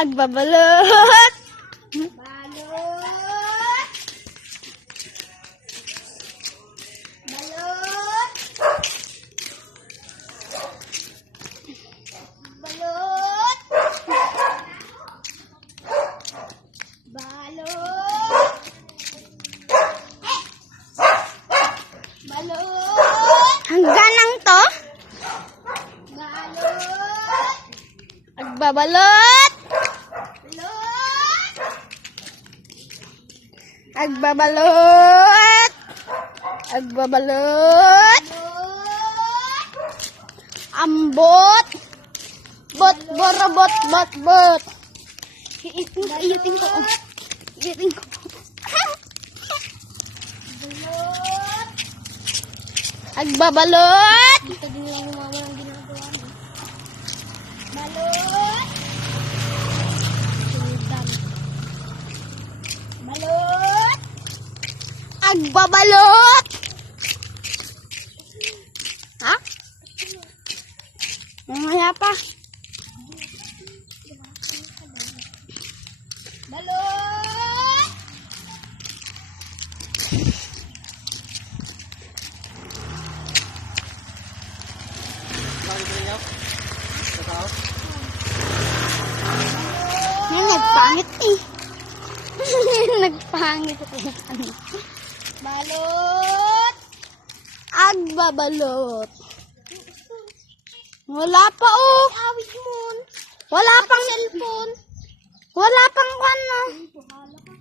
Agbabalot. Balot. Balot. Balot. Balot. Balot. Hanggang nang to. Balot. Agbabalot. Balot. Agbabalot. Agbabalot. Balot. Ambot. Bot, borobot, bot, bot. Iitin ko. Iitin ko. Balot. Agbabalot. Dito din lang umawa ang ginagawa mo. Balot. Balot. Agbabalot. Ha? Mamaya pa. Balot. Ngayon, nagpangit eh. Nagpangit ako. Balot. Agbabalot. Wala pa oh. Awit mo. Wala pang Cellphone. Wala pang ano. Bahala ka.